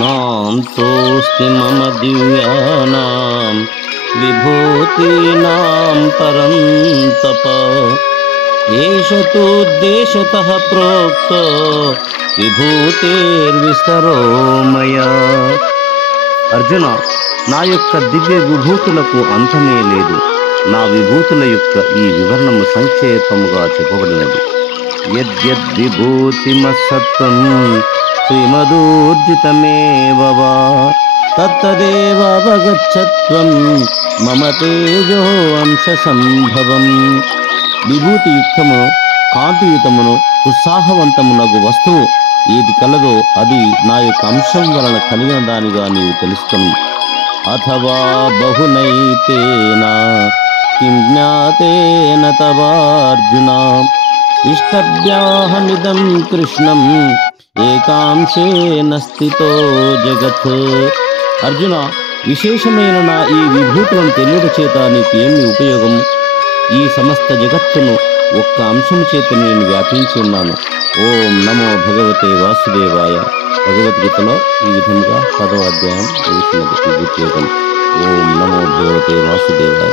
नान्तोऽस्ति मम दिव्यानां विभूतीनां परन्तप एष तु देशतः प्रोक्तो విభూతేర్విస్తరో మయా. అర్జున, నా యొక్క దివ్య విభూతులకు అంతమే లేదు. నా విభూతుల యొక్క ఈ వివరణము సంక్షేపముగా చెప్పబడినది. యద్యద్విభూతిమసత్వం శ్రీమదూర్జితమేవ వా తత్తదేవావగచ్చత్వం మమ తేజో అంశ సంభవం. విభూతియుక్తము, కాంతియుతమును, ఉత్సాహవంతమునగు వస్తువు ఏది కలదో అది నా యొక్క అంశం వలన కలిగిన దానిగా నీవు తెలుసుకును. అథవా బహునైతేన కిం జ్ఞాతేన తవార్జున ఇష్టభ్యాహమిదం కృష్ణం ఏకాంశేన స్థితో జగత్. అర్జున, విశేషమైన నా ఈ విభూతులను తెలియట చేత నీకు ఏమి ఉపయోగం? ఈ సమస్త జగత్తును ఒక్క అంశము చేత నేను వ్యాపించి ఉన్నాను. ఓం నమో భగవతే వాసుదేవాయ. భగవద్గీతలో ఈ విధంగా 10వ అధ్యాయం తెలిసినది విభూతి యోగం. ఓం నమో భగవతే వాసుదేవాయ.